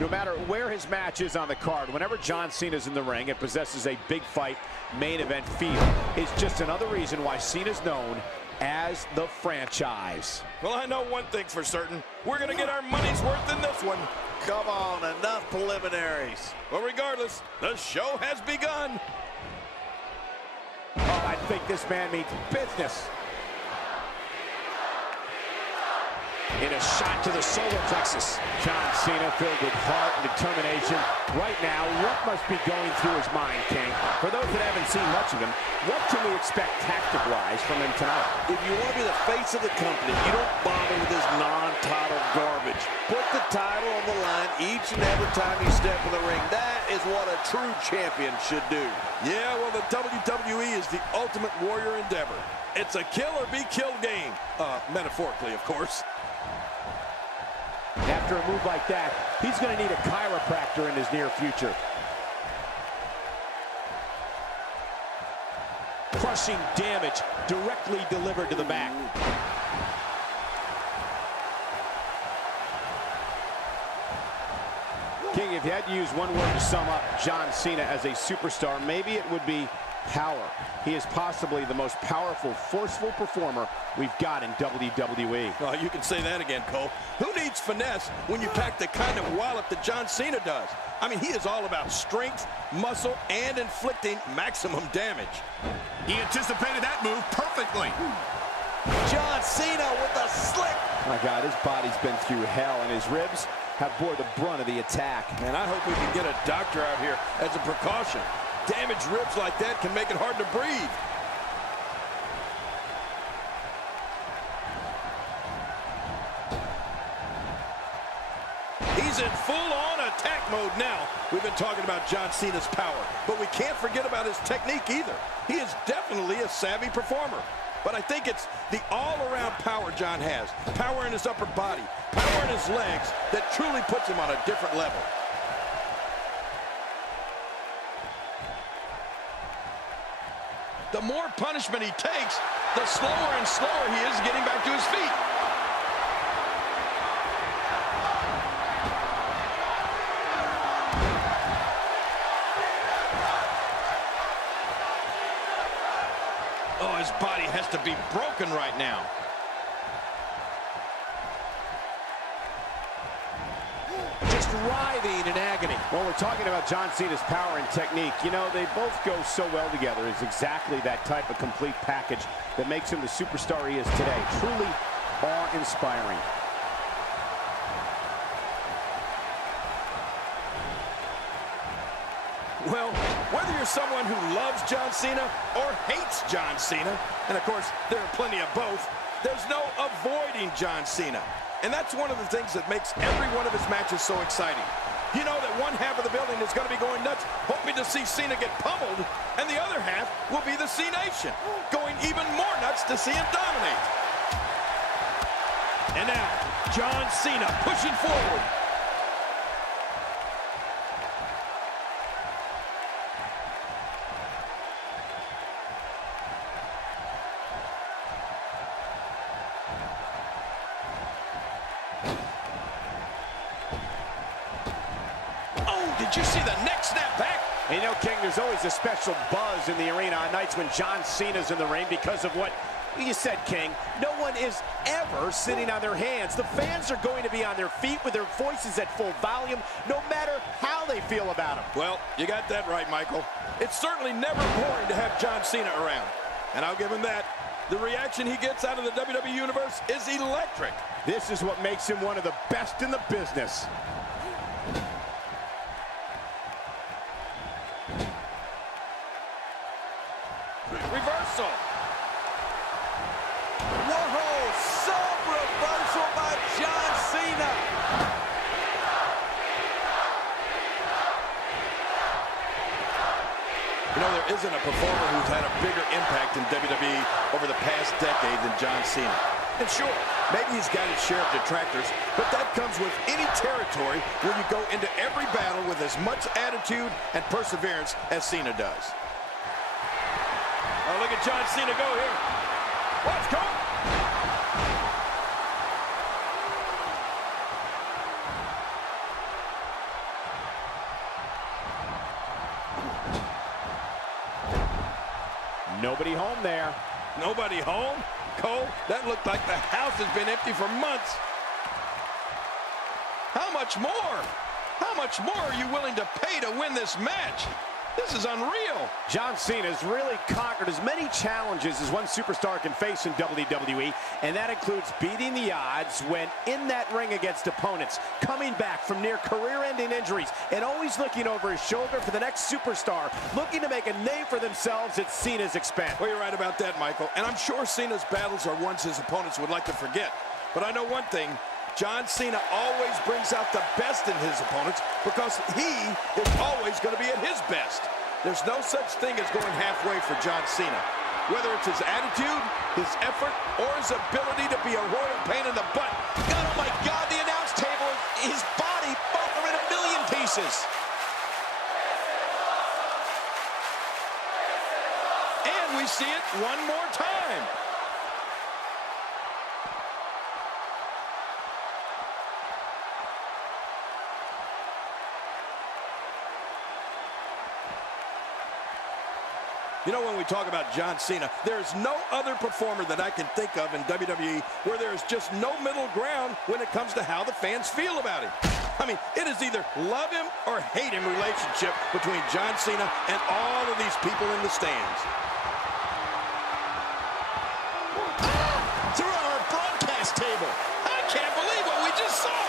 No matter where his match is on the card, whenever John Cena's in the ring and possesses a big fight main event feel, it's just another reason why Cena's known as the franchise. Well, I know one thing's for certain. We're going to get our money's worth in this one. Come on, enough preliminaries. Well, regardless, the show has begun. Oh, I think this man means business. In a shot to the solar plexus. John Cena filled with heart and determination. Right now, what must be going through his mind, King? For those that haven't seen much of him, what can we expect tactic-wise from him tonight? If you want to be the face of the company, you don't bother with this non-title garbage. Put the title on the line each and every time you step in the ring. That is what a true champion should do. Yeah, well, the WWE is the ultimate warrior endeavor. It's a kill or be killed game. Metaphorically, of course. After a move like that, he's going to need a chiropractor in his near future. Crushing damage directly delivered to the back. King, if you had to use one word to sum up John Cena as a superstar, maybe it would be power. He is possibly the most powerful, forceful performer we've got in WWE. Well, you can say that again, Cole. Who needs finesse when you pack the kind of wallop that John Cena does? I mean, he is all about strength, muscle, and inflicting maximum damage. He anticipated that move perfectly. John Cena with a slick. My God, his body's been through hell, and his ribs have bore the brunt of the attack. Man, I hope we can get a doctor out here as a precaution. Damaged ribs like that can make it hard to breathe. He's in full-on attack mode now. We've been talking about John Cena's power, but we can't forget about his technique either. He is definitely a savvy performer. But I think it's the all-around power John has. Power in his upper body, power in his legs that truly puts him on a different level. The more punishment he takes, the slower and slower he is getting back to his feet. Oh, his body has to be broken right now. Just writhing in agony. Well, we're talking about John Cena's power and technique. You know, they both go so well together. It's exactly that type of complete package that makes him the superstar he is today. Truly awe-inspiring. Well, whether you're someone who loves John Cena or hates John Cena, and of course, there are plenty of both, there's no avoiding John Cena. And that's one of the things that makes every one of his matches so exciting. You know that one half of the building is going to be going nuts, hoping to see Cena get pummeled, and the other half will be the C-Nation, going even more nuts to see him dominate. And now, John Cena pushing forward. Did you see the neck snap back? And you know, King, there's always a special buzz in the arena on nights when John Cena's in the ring because of what you said, King. No one is ever sitting on their hands. The fans are going to be on their feet with their voices at full volume, no matter how they feel about him. Well, you got that right, Michael. It's certainly never boring to have John Cena around. And I'll give him that. The reaction he gets out of the WWE Universe is electric. This is what makes him one of the best in the business. Reversal. Whoa, sub-reversal by John Cena. You know, there isn't a performer who's had a bigger impact in WWE over the past decade than John Cena. And sure, maybe he's got his share of detractors, but that comes with any territory where you go into every battle with as much attitude and perseverance as Cena does. Oh, look at John Cena go here. Watch, Cole. Nobody home there. Nobody home? Cole, that looked like the house has been empty for months. How much more? How much more are you willing to pay to win this match? This is unreal. John Cena's really conquered as many challenges as one superstar can face in WWE, and that includes beating the odds when in that ring against opponents, coming back from near career-ending injuries, and always looking over his shoulder for the next superstar, looking to make a name for themselves at Cena's expense. Well, you're right about that, Michael, and I'm sure Cena's battles are ones his opponents would like to forget. But I know one thing, John Cena always brings out the best in his opponents because he is always going to be at his best. There's no such thing as going halfway for John Cena. Whether it's his attitude, his effort, or his ability to be a royal pain in the butt. God, oh my God, the announce table, his body, both are in a million pieces. And we see it one more time. You know, when we talk about John Cena, there is no other performer that I can think of in WWE where there is just no middle ground when it comes to how the fans feel about him. I mean, it is either love him or hate him relationship between John Cena and all of these people in the stands. Through our broadcast table. I can't believe what we just saw.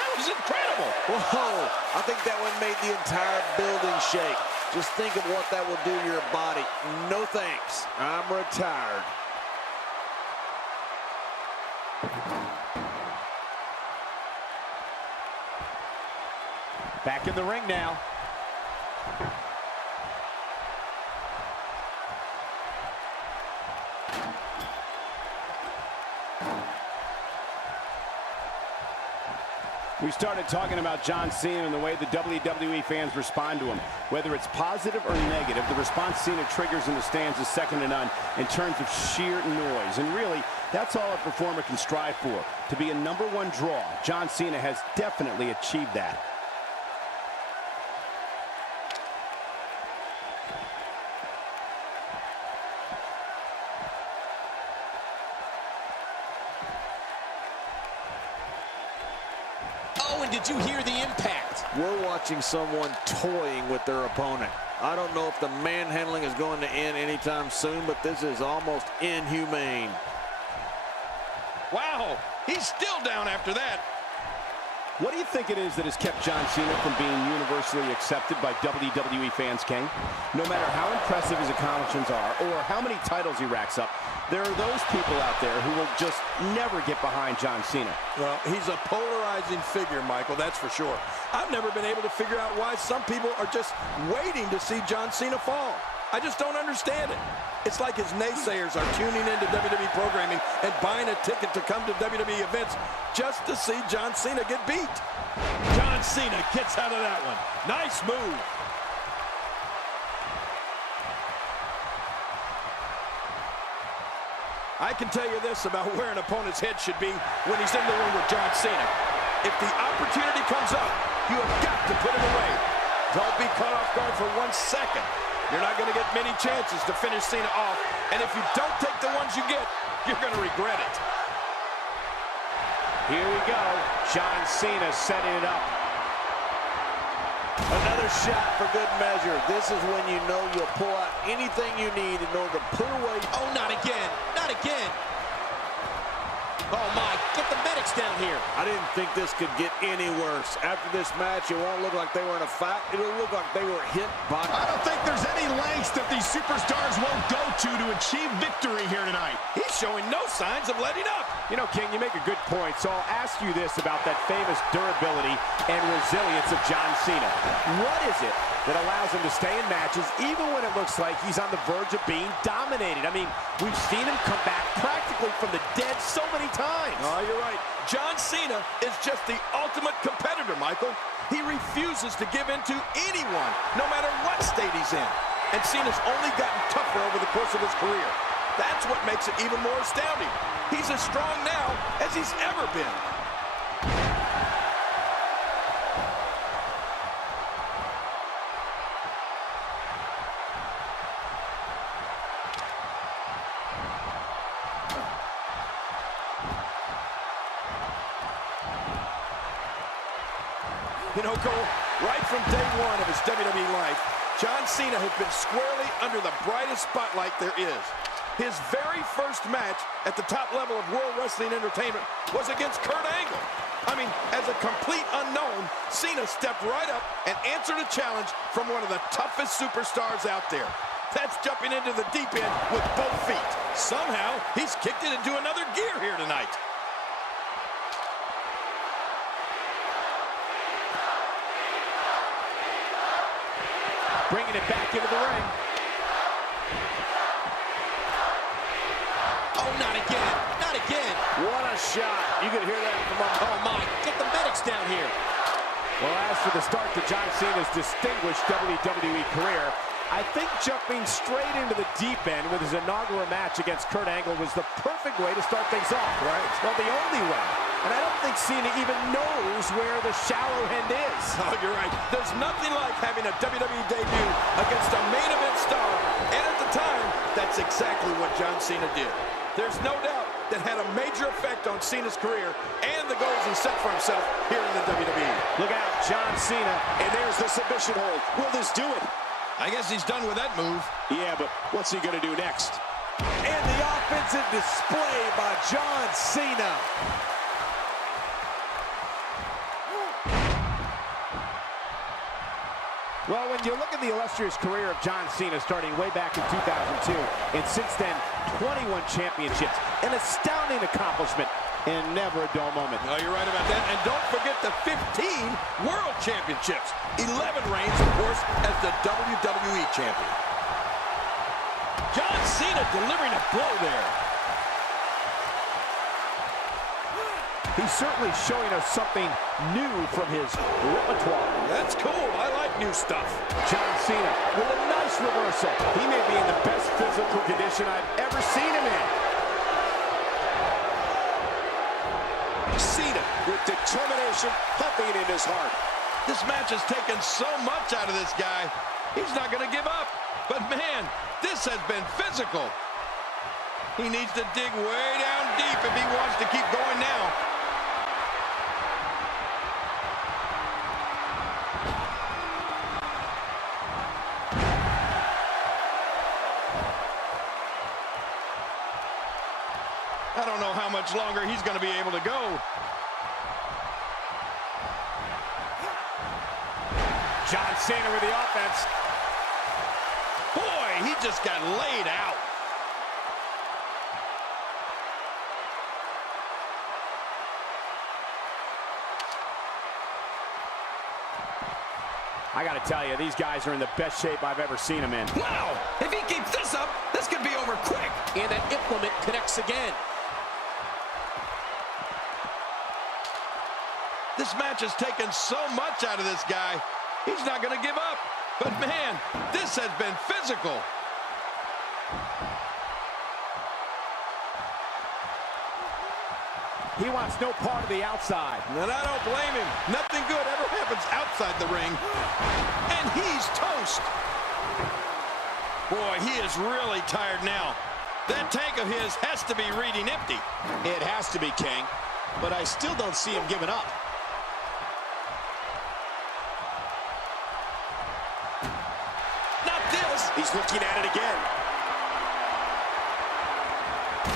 That was incredible. Whoa, I think that one made the entire building shake. Just think of what that will do to your body. No thanks. I'm retired. Back in the ring now. We started talking about John Cena and the way the WWE fans respond to him. Whether it's positive or negative, the response Cena triggers in the stands is second to none in terms of sheer noise. And really, that's all a performer can strive for. To be a #1 draw, John Cena has definitely achieved that. Oh, and did you hear the impact? We're watching someone toying with their opponent. I don't know if the manhandling is going to end anytime soon, but this is almost inhumane. Wow, he's still down after that. What do you think it is that has kept John Cena from being universally accepted by WWE fans, King? No matter how impressive his accomplishments are or how many titles he racks up, there are those people out there who will just never get behind John Cena. Well, he's a polarizing figure, Michael, that's for sure. I've never been able to figure out why some people are just waiting to see John Cena fall. I just don't understand it. It's like his naysayers are tuning into WWE programming and buying a ticket to come to WWE events just to see John Cena get beat. John Cena gets out of that one. Nice move. I can tell you this about where an opponent's head should be when he's in the ring with John Cena. If the opportunity comes up, you have got to put him away. Don't be caught off guard for 1 second. You're not going to get many chances to finish Cena off. And if you don't take the ones you get, you're going to regret it. Here we go. John Cena setting it up. Another shot for good measure. This is when you know you'll pull out anything you need in order to put away. Oh, not again. Not again. Oh, my. Get the medics down here. I didn't think this could get any worse. After this match, it won't look like they were in a fight. It'll look like they were hit by... I don't think there's any lengths that these superstars won't go to achieve victory here tonight. He's showing no signs of letting up. You know, King, you make a good point, so I'll ask you this about that famous durability and resilience of John Cena. What is it that allows him to stay in matches even when it looks like he's on the verge of being dominated? I mean, we've seen him come back practically from the dead so many times. Oh, you're right. John Cena is just the ultimate competitor, Michael. He refuses to give in to anyone, no matter what state he's in. And Cena's only gotten tougher over the course of his career. That's what makes it even more astounding. He's as strong now as he's ever been. You know, Cole, right from day one of his WWE life, John Cena has been squarely under the brightest spotlight there is. His very first match at the top level of World Wrestling Entertainment was against Kurt Angle. I mean, as a complete unknown, Cena stepped right up and answered a challenge from one of the toughest superstars out there. That's jumping into the deep end with both feet. Somehow, he's kicked it into another gear here tonight. Bringing it back into the ring. Oh, not again. Not again. What a shot. You can hear that from up. Oh, my. Get the medics down here. Well, as for the start to John Cena's distinguished WWE career, I think jumping straight into the deep end with his inaugural match against Kurt Angle was the perfect way to start things off. Right. Well, the only way. And I don't think Cena even knows where the shallow end is. Oh, you're right. There's nothing like having a WWE debut against a main event star. And at the time, that's exactly what John Cena did. There's no doubt that had a major effect on Cena's career and the goals he set for himself here in the WWE. Look out, John Cena. And there's the submission hold. Will this do it? I guess he's done with that move. Yeah, but what's he going to do next? And the offensive display by John Cena. Well, when you look at the illustrious career of John Cena starting way back in 2002, and since then, 21 championships, an astounding accomplishment, and never a dull moment. No, you're right about that. And don't forget the 15 World Championships. 11 reigns, of course, as the WWE Champion. John Cena delivering a blow there. He's certainly showing us something new from his repertoire. That's cool. I like new stuff. John Cena with a nice reversal. He may be in the best physical condition I've ever seen him in. Cena with determination pumping in his heart. This match has taken so much out of this guy. He's not going to give up. But man, this has been physical. He needs to dig way down deep if he wants to keep going now. I don't know how much longer he's going to be able to go. John Cena with the offense. Boy, he just got laid out. I got to tell you, these guys are in the best shape I've ever seen them in. Wow! If he keeps this up, this could be over quick. And that implement connects again. This match has taken so much out of this guy. He's not going to give up. But man, this has been physical. He wants no part of the outside. And I don't blame him. Nothing good ever happens outside the ring. And he's toast. Boy, he is really tired now. That tank of his has to be reading empty. It has to be, King. But I still don't see him giving up. Not this. He's looking at it again.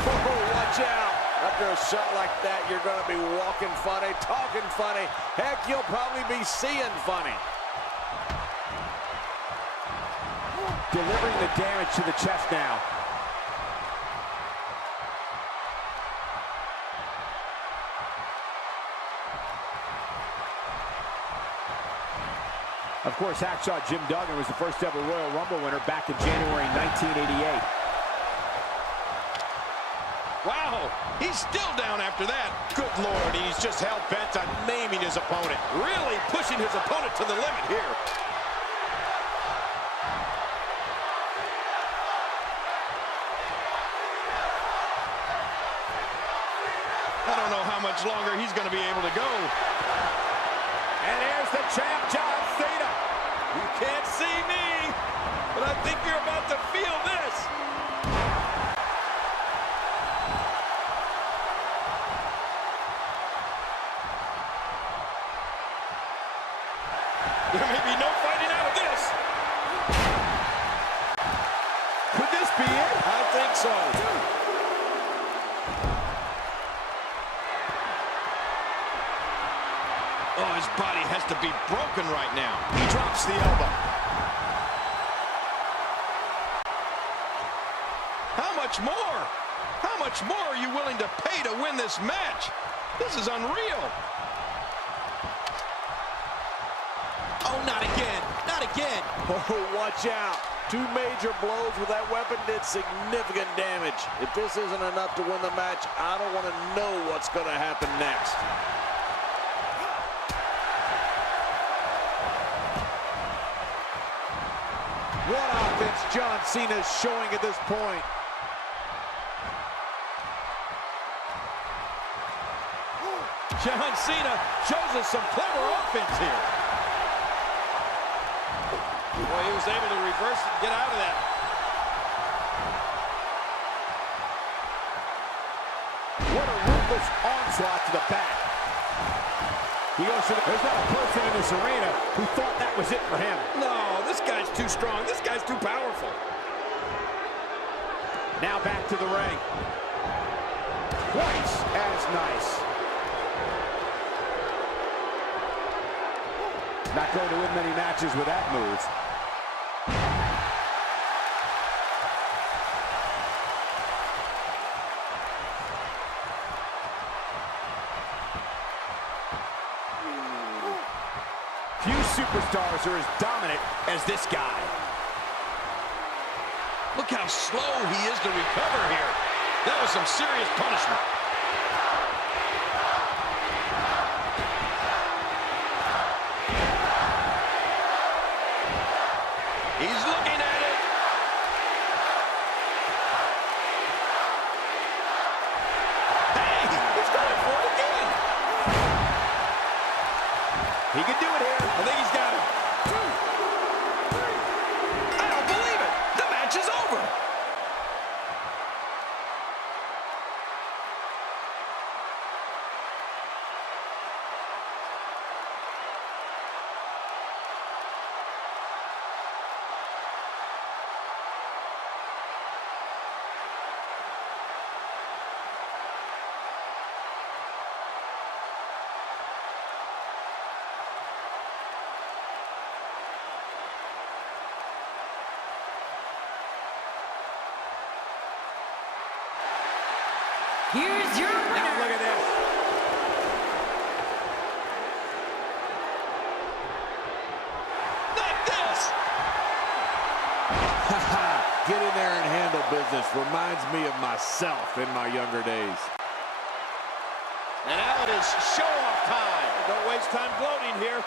Oh, watch out. After a shot like that, you're going to be walking funny, talking funny. Heck, you'll probably be seeing funny. Delivering the damage to the chest now. Of course, Hacksaw Jim Duggan was the first ever Royal Rumble winner back in January 1988. Wow, he's still down after that. Good Lord, he's just hell-bent on maiming his opponent. Really pushing his opponent to the limit here. I don't know how much longer he's going to be able to go. And here's the champ, John Cena. You can't see me, but I think you're about to feel this. be no fighting out of this. Could this be it? I think so. Oh, his body has to be broken right now. He drops the elbow. How much more? How much more are you willing to pay to win this match? This is unreal. Oh, not again. Not again. Oh, watch out. 2 major blows with that weapon did significant damage. If this isn't enough to win the match, I don't want to know what's going to happen next. What offense John Cena is showing at this point. John Cena shows us some clever offense here. Boy, he was able to reverse it and get out of that. What a ruthless onslaught to the back. He goes to there's not a person in this arena who thought that was it for him. No, this guy's too strong. This guy's too powerful. Now back to the ring. Twice as nice. Not going to win many matches with that move. Few superstars are as dominant as this guy. Look how slow he is to recover here. That was some serious punishment. He's looking at it. Hey, he's going for it again. He can do it here. I think he's got it. I don't believe it. The match is over. Here's your winner. Now look at this. Not this. Get in there and handle business. Reminds me of myself in my younger days. And now it is show-off time. Don't waste time gloating here.